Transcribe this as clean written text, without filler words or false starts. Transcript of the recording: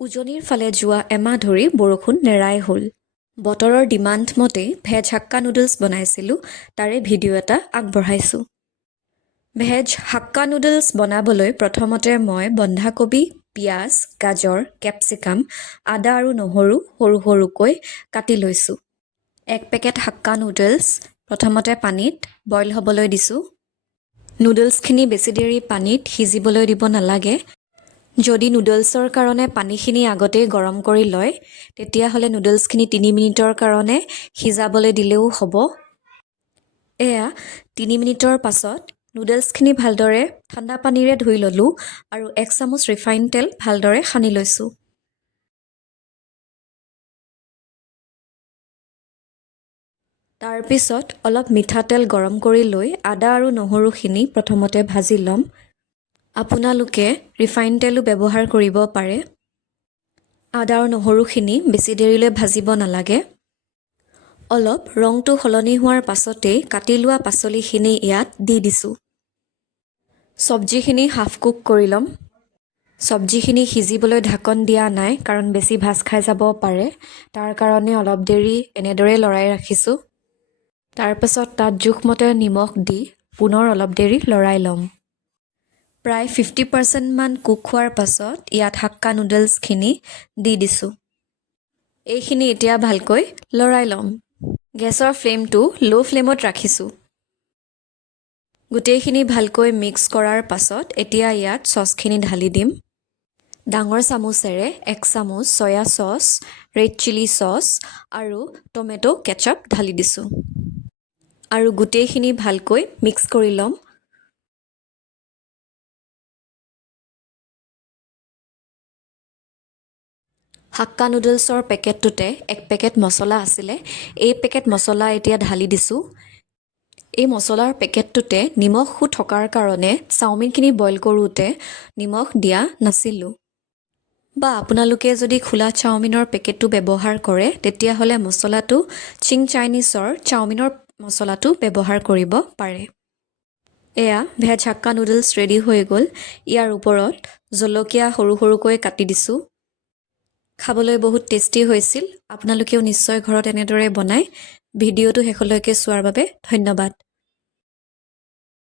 উজনিৰ ফালে যোৱা এমাহ ধৰি বৰষুণ নেৰাই হ'ল। বতৰৰ ডিমাণ্ড মতেই ভেজ হাক্কা নুডলছ বনাইছিলোঁ, তাৰে ভিডিঅ' এটা আগবঢ়াইছোঁ। ভেজ হাক্কা নুডলছ বনাবলৈ প্ৰথমতে মই বন্ধাকবি, পিঁয়াজ, গাজৰ, কেপচিকাম, আদা আৰু নহৰু সৰু সৰুকৈ কাটি লৈছোঁ। 1 পেকেট হাক্কা নুডলছ প্ৰথমতে পানীত বইল হ'বলৈ দিছোঁ। নুডলছখিনি বেছি দেৰি পানীত সিজিবলৈ দিব নালাগে। যদি নুডলছৰ কাৰণে পানীখিনি আগতেই গৰম কৰি লয়, তেতিয়াহ'লে নুডলছখিনি 3 মিনিটৰ কাৰণে সিজাবলৈ দিলেও হ'ব। এয়া 3 মিনিটৰ পাছত নুডলছখিনি ভালদৰে ঠাণ্ডা পানীৰে ধুই ল'লোঁ আৰু 1 চামুচ ৰিফাইন তেল ভালদৰে সানি লৈছোঁ। তাৰপিছত অলপ মিঠাতেল গৰম কৰি লৈ আদা আৰু নহৰুখিনি প্ৰথমতে ভাজি ল'ম। আপোনালোকে ৰিফাইন তেলো ব্যৱহাৰ কৰিব পাৰে। আদা আৰু নহৰুখিনি বেছি দেৰিলৈ ভাজিব নালাগে। অলপ ৰংটো সলনি হোৱাৰ পাছতেই কাটি লোৱা পাচলিখিনি ইয়াত দি দিছোঁ। চব্জিখিনি হাফ কুক কৰি ল'ম। চব্জিখিনি সিজিবলৈ ঢাকন দিয়া নাই কাৰণ বেছি ভাজ খাই যাব পাৰে। তাৰ কাৰণে অলপ দেৰি এনেদৰে লৰাই ৰাখিছোঁ। তাৰপাছত তাত জোখমতে নিমখ দি পুনৰ অলপ দেৰি লৰাই ল'ম। প্ৰায় 50% মান কুক হোৱাৰ পাছত ইয়াত হাক্কা নুডলছখিনি দি দিছোঁ। এইখিনি এতিয়া ভালকৈ লৰাই ল'ম। গেছৰ ফ্লেমটো ল' ফ্লেমত ৰাখিছোঁ। গোটেইখিনি ভালকৈ মিক্স কৰাৰ পাছত এতিয়া ইয়াত চচখিনি ঢালি দিম। ডাঙৰ চামুচেৰে 1 চামুচ soya sauce, red chilli sauce আৰু টমেটো কেচাপ ঢালি দিছোঁ। আৰু গোটেইখিনি ভালকৈ মিক্স কৰি ল'ম। হাক্কা নুডলছৰ পেকেটটোতে 1 পেকেট মছলা আছিলে। এই পেকেট মছলা এতিয়া ঢালি দিছোঁ। এই মছলাৰ পেকেটটোতে নিমখো থকাৰ কাৰণে চাওমিনখিনি বইল কৰোঁতে নিমখ দিয়া নাছিলোঁ। বা আপোনালোকে যদি খোলা চাওমিনৰ পেকেটটো ব্যৱহাৰ কৰে, তেতিয়াহ'লে মছলাটো চিং চাইনিজৰ চাওমিনৰ মছলাটো ব্যৱহাৰ কৰিব পাৰে। এয়া ভেজ হাক্কা নুডলছ ৰেডি হৈ গ'ল। ইয়াৰ ওপৰত জলকীয়া সৰু সৰুকৈ কাটি দিছোঁ। খাবলৈ বহুত টেষ্টি হৈছিল। আপোনালোকেও নিশ্চয় ঘৰত এনেদৰে বনাই। ভিডিঅ'টো শেষলৈকে চোৱাৰ বাবে ধন্যবাদ।